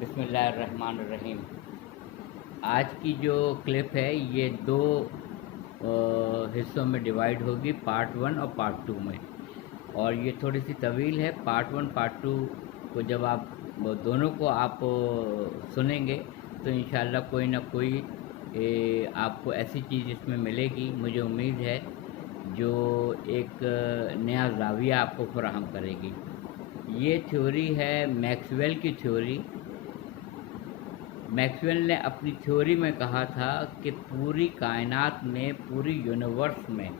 बिस्मिल्लाहिर्रहमानिर्रहीम। आज की जो क्लिप है ये दो हिस्सों में डिवाइड होगी, पार्ट वन और पार्ट टू में। और ये थोड़ी सी तवील है। पार्ट वन पार्ट टू को जब आप दोनों को आप सुनेंगे तो इंशाल्लाह कोई ना कोई आपको ऐसी चीज़ इसमें मिलेगी, मुझे उम्मीद है, जो एक नया ज़ाविया आपको फराहम करेगी। ये थ्योरी है मैक्सवेल की थ्योरी। मैक्सवेल ने अपनी थ्योरी में कहा था कि पूरी कायनात में, पूरी यूनिवर्स में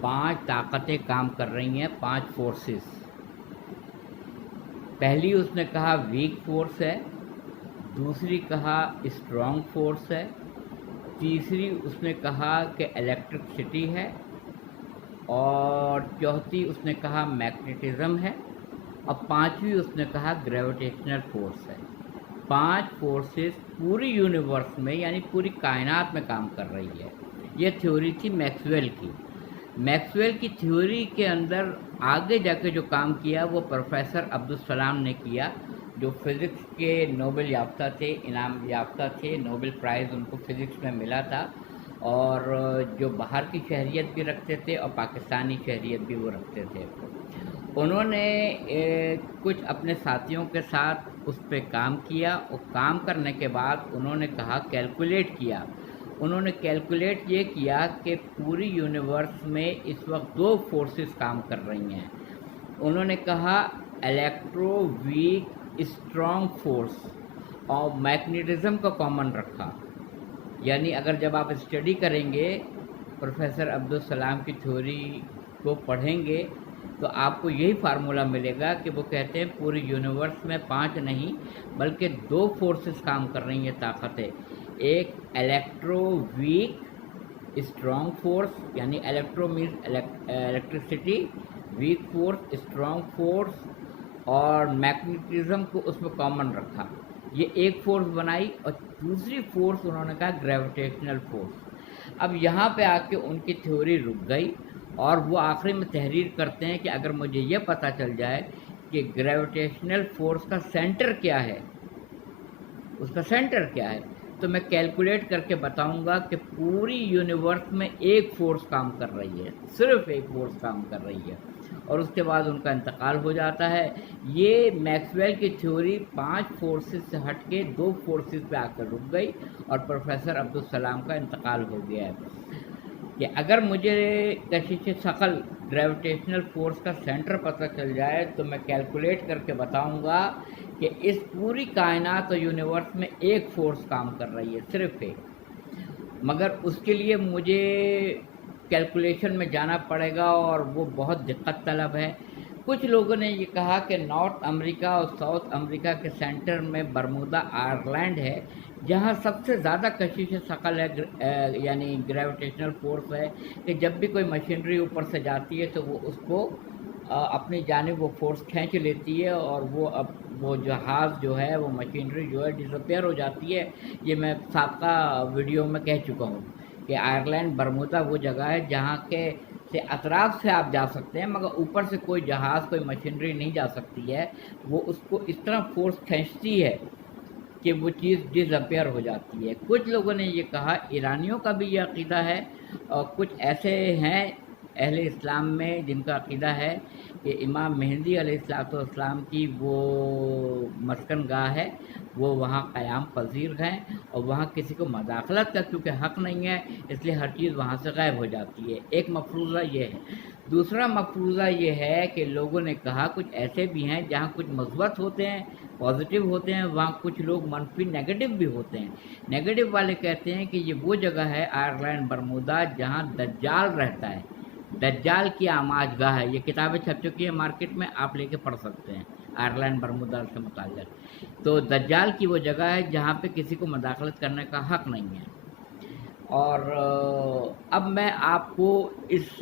5 ताकतें काम कर रही हैं, 5 फोर्सेस। पहली उसने कहा वीक फोर्स है, दूसरी कहा स्ट्रॉन्ग फोर्स है, तीसरी उसने कहा कि इलेक्ट्रिसिटी है, और चौथी उसने कहा मैग्नेटिज्म है, और पांचवी उसने कहा ग्रेविटेशनल फोर्स है। 5 फोर्सेस पूरी यूनिवर्स में यानी पूरी कायनात में काम कर रही है। ये थ्योरी थी मैक्सवेल की। मैक्सवेल की थ्योरी के अंदर आगे जाके जो काम किया वो प्रोफेसर अब्दुल सलाम ने किया, जो फिज़िक्स के नोबेल याफ्ता थे, इनाम याफ्ता थे, नोबेल प्राइज़ उनको फ़िज़िक्स में मिला था, और जो बाहर की शहरियत भी रखते थे और पाकिस्तानी शहरियत भी वो रखते थे। उन्होंने कुछ अपने साथियों के साथ उस पे काम किया, और काम करने के बाद उन्होंने कहा, कैलकुलेट किया। उन्होंने कैलकुलेट ये किया कि पूरी यूनिवर्स में इस वक्त 2 फोर्सेस काम कर रही हैं। उन्होंने कहा इलेक्ट्रो वीक स्ट्रॉन्ग फोर्स, और मैग्नेटिज्म का कॉमन रखा। यानी अगर जब आप स्टडी करेंगे, प्रोफेसर अब्दुल सलाम की थ्योरी को पढ़ेंगे, तो आपको यही फार्मूला मिलेगा कि वो कहते हैं पूरी यूनिवर्स में 5 नहीं बल्कि 2 फोर्सेस काम कर रही हैं, ताकतें। एक इलेक्ट्रो वीक स्ट्रॉन्ग फोर्स, यानी electro means electricity, weak force strong force, और मैग्नेटिज्म को उसमें कॉमन रखा। ये एक फोर्स बनाई, और दूसरी फोर्स उन्होंने कहा ग्रेविटेशनल फोर्स। अब यहाँ पे आके उनकी थ्योरी रुक गई, और वो आखिरी में तहरीर करते हैं कि अगर मुझे ये पता चल जाए कि ग्रेविटेशनल फोर्स का सेंटर क्या है, उसका सेंटर क्या है, तो मैं कैलकुलेट करके बताऊंगा कि पूरी यूनिवर्स में एक फोर्स काम कर रही है, सिर्फ एक फोर्स काम कर रही है, और उसके बाद उनका इंतकाल हो जाता है। ये मैक्सवेल की थ्योरी 5 फोर्सेस से हट के 2 फोर्सेस पे आकर रुक गई, और प्रोफेसर अब्दुल सलाम का इंतकाल हो गया है। कि अगर मुझे कशिश शकल ग्रेविटेशनल फोर्स का सेंटर पता चल जाए तो मैं कैलकुलेट करके बताऊंगा कि इस पूरी कायनात और यूनिवर्स में एक फोर्स काम कर रही है, सिर्फ एक। मगर उसके लिए मुझे कैलकुलेशन में जाना पड़ेगा, और वो बहुत दिक्कत तलब है। कुछ लोगों ने ये कहा कि नॉर्थ अमेरिका और साउथ अमेरिका के सेंटर में बरमूदा आइलैंड है, जहाँ सबसे ज़्यादा कशिश शकल है, यानी ग्रेविटेशनल फोर्स है, कि जब भी कोई मशीनरी ऊपर से जाती है तो वो उसको अपनी जानिब वो फोर्स खींच लेती है, और वो जहाज़ जो है, वो मशीनरी जो है, डिसअपेयर हो जाती है। ये मैं साबका वीडियो में कह चुका हूँ कि आयरलैंड बरमूदा वो जगह है जहाँ के से अतराफ से आप जा सकते हैं, मगर ऊपर से कोई जहाज़, कोई मशीनरी नहीं जा सकती है। वो उसको इस तरह फोर्स खींचती है कि वो चीज़ डिसअपेयर हो जाती है। कुछ लोगों ने ये कहा, ईरानियों का भी ये अक़ीदा है, और कुछ ऐसे हैं अहले इस्लाम में जिनका अक़ीदा है कि इमाम मेहदी अलैहिस्सलाम की वो मस्कन गाह है, वो वहाँ क़याम पज़ीर हैं, और वहाँ किसी को मदाखलत का क्योंकि हक़ नहीं है, इसलिए हर चीज़ वहाँ से गायब हो जाती है। एक मफ़रूज़ा ये है। दूसरा मफ़रूज़ा ये है कि लोगों ने कहा कुछ ऐसे भी हैं जहाँ कुछ मस्बत होते हैं, पॉजिटिव होते हैं, वहाँ कुछ लोग मनफी नेगेटिव भी होते हैं। नेगेटिव वाले कहते हैं कि ये वो जगह है आयरलैंड बरमूदा जहाँ दज्जाल रहता है, दज्जाल की आमाजगाह है। ये किताबें छप चुकी हैं मार्केट में, आप लेके पढ़ सकते हैं आयरलैंड बरमूदा से मुताल्लिक़। तो दज्जाल की वो जगह है जहाँ पे किसी को मदाखलत करने का हक़ नहीं है। और अब मैं आपको इस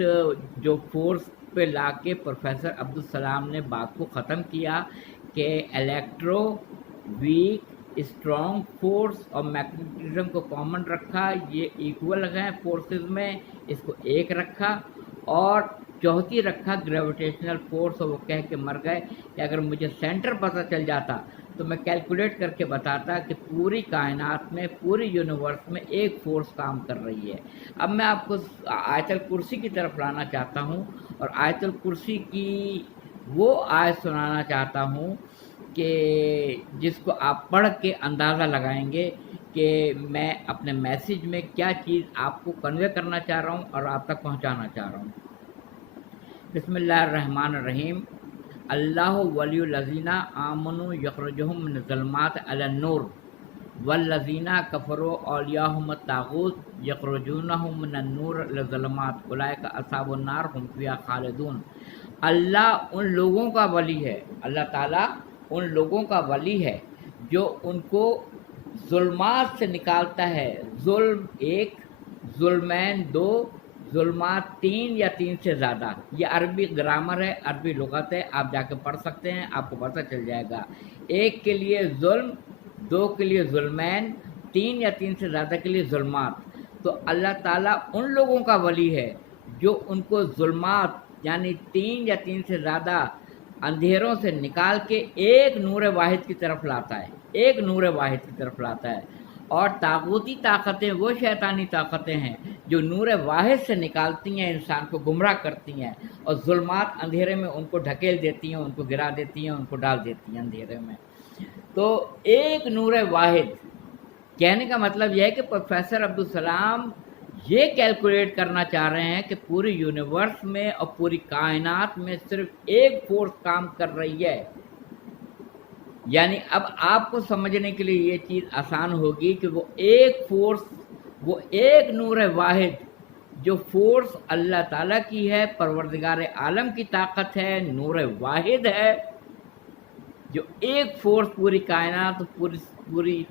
जो फोर्स पे लाके प्रोफेसर अब्दुल सलाम ने बात को ख़त्म किया कि इलेक्ट्रो वीक स्ट्रॉन्ग फोर्स और मैग्नेटिज्म को कॉमन रखा, ये इक्वल हैं फोर्सेस में, इसको एक रखा, और चौथी रखा ग्रेविटेशनल फोर्स, और वो कह के मर गए कि अगर मुझे सेंटर पता चल जाता تو میں کیلکولیٹ کر کے بتاتا کہ پوری کائنات میں، پوری یونیورس میں ایک فورس کام کر رہی ہے۔ اب میں آپ کو آیت الکرسی کی طرف لانا چاہتا ہوں، اور آیت الکرسی کی وہ آیت سنانا چاہتا ہوں کہ جس کو آپ پڑھ کے اندازہ لگائیں گے کہ میں اپنے میسیج میں کیا چیز آپ کو کنوے کرنا چاہ رہا ہوں اور آپ تک پہنچانا چاہ رہا ہوں۔ بسم اللہ الرحمن الرحیم۔ اللہ ولی الذین آمنوا یخرجہم من الظلمات الی النور والذین کفروا اولیاءہم الطاغوت یخرجونہم من النور الی الظلمات اولئک اصحاب النار ھم فیہا خالدون۔ اللہ ان لوگوں کا ولی ہے، اللہ تعالیٰ ان لوگوں کا ولی ہے جو ان کو ظلمات سے نکالتا ہے۔ ظلم ایک، ظلمین دو، ظلمات تین یا تین سے زیادہ۔ یہ عربی گرامر ہے، عربی لغت ہے، آپ جا کے پڑھ سکتے ہیں، آپ کو پتہ چل جائے گا۔ ایک کے لیے ظلم، دو کے لیے ظلمین، تین یا تین سے زیادہ کے لیے ظلمات۔ تو اللہ تعالیٰ ان لوگوں کا ولی ہے جو ان کو ظلمات یعنی تین یا تین سے زیادہ اندھیروں سے نکال کے ایک نور واحد کی طرف لاتا ہے، ایک نور واحد کی طرف لاتا ہے۔ اور طاغوتی طاقتیں وہ شیطانی طاقتیں ہیں جو نور واحد سے نکالتی ہیں، انسان کو گمراہ کرتی ہیں، اور ظلمات اندھیرے میں ان کو ڈھکیل دیتی ہیں، ان کو گرا دیتی ہیں، ان کو ڈال دیتی ہیں اندھیرے میں۔ تو ایک نور واحد، کہنے کا مطلب یہ ہے کہ پروفیسر عبدالسلام یہ کیلکولیٹ کرنا چاہ رہے ہیں کہ پوری یونیورس میں اور پوری کائنات میں صرف ایک فورس کام کر رہی ہے۔ یعنی اب آپ کو سمجھنے کے لیے یہ چیز آسان ہوگی کہ وہ ایک فورس، وہ ایک نور واحد جو فورس اللہ تعالیٰ کی ہے، پروردگار عالم کی طاقت ہے، نور واحد ہے، جو ایک فورس پوری کائنات، پوری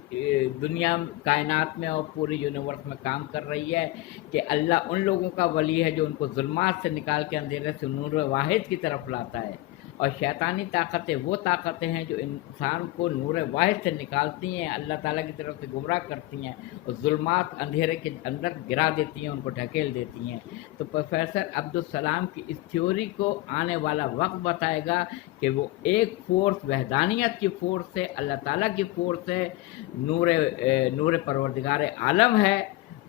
دنیا کائنات میں اور پوری یونیورس میں کام کر رہی ہے، کہ اللہ ان لوگوں کا ولی ہے جو ان کو ظلمات سے نکال کے اندھیرے سے نور واحد کی طرف لاتا ہے۔ اور شیطانی طاقتیں وہ طاقتیں ہیں جو انسان کو نور واحد سے نکالتی ہیں، اللہ تعالیٰ کی طرف سے گمراہ کرتی ہیں، اور ظلمات اندھیرے کے اندر گرا دیتی ہیں، ان کو ڈھکیل دیتی ہیں۔ تو پروفیسر عبدالسلام کی اس تھیوری کو آنے والا وقت بتائے گا کہ وہ ایک فورس وحدانیت کی فورس ہے، اللہ تعالیٰ کی فورس ہے، نور پروردگار عالم ہے،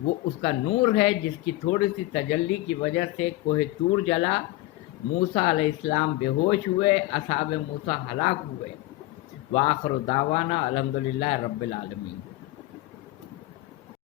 وہ اس کا نور ہے جس کی تھوڑی سی تجلی کی وجہ سے کوہ طور جلا، موسیٰ علیہ السلام بے ہوش ہوئے، اصحاب موسیٰ ہلاک ہوئے۔ وآخر دعوانا الحمدللہ رب العالمین۔